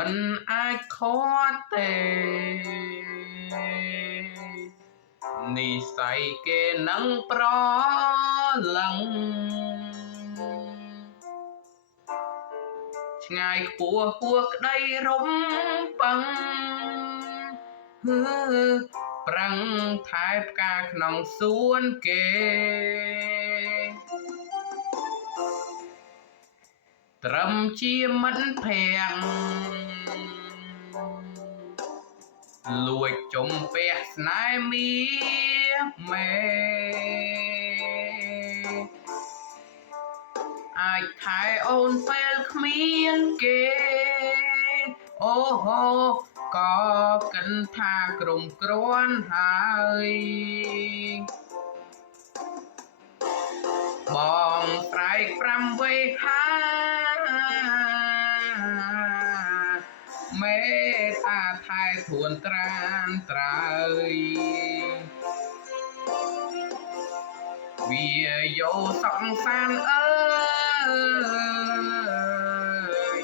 មិនអាចខត់ទេនិស័យគេនឹងប្រឡឹងឆ្ងាយខ្ពស់ហួសក្តីរំពឹងប្រឹងថែផ្កាក្នុងសួនគេត្រឹមជាមិត្តភក្តិលួចជំពាក់ស្នេហ៍មាមេអាចថែអូនពេលគ្មានគេអូហូក៏គិតថាក្រុមគ្រាន់ហើយបងស្រែក5វេហាមេតាថែធួនត្រានត្រើយវាយោសង្សានអើយ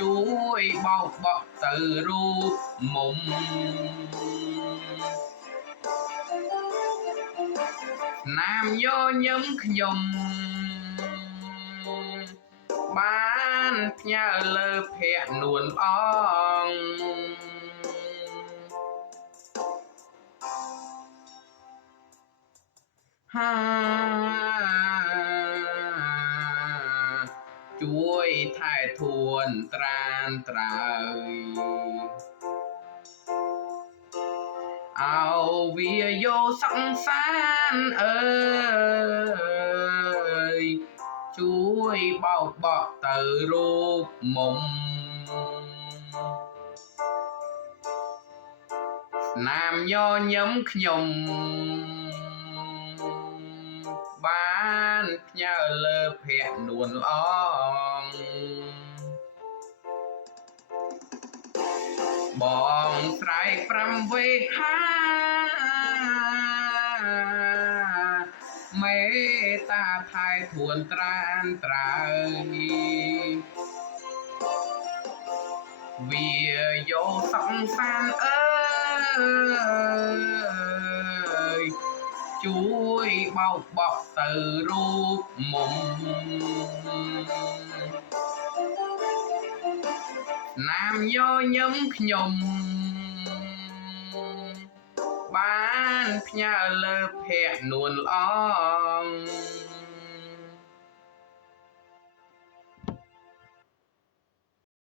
ជួយបោកបក់ទៅរូបមុំណាមញញឹមខ្ញុំបានផ្ញើលើភ័ក្រនួនអងជួយថែធួនត្រានត្រើយអោវាយោសង្សានអើយជួយបោកបក់ទៅរូបមុំណាមញញឹមខ្ញុំបានផ្ញើលើភ័ក្រនួនអងបងស្រែក5វេហាមេតាថែធួនត្រានត្រើយវាយោសង្សានអើយជួយបោកបក់ទៅរូបមុំណាមញញឹមខ្ញុំបានផ្ញើលើភ័ក្រនួនល្អង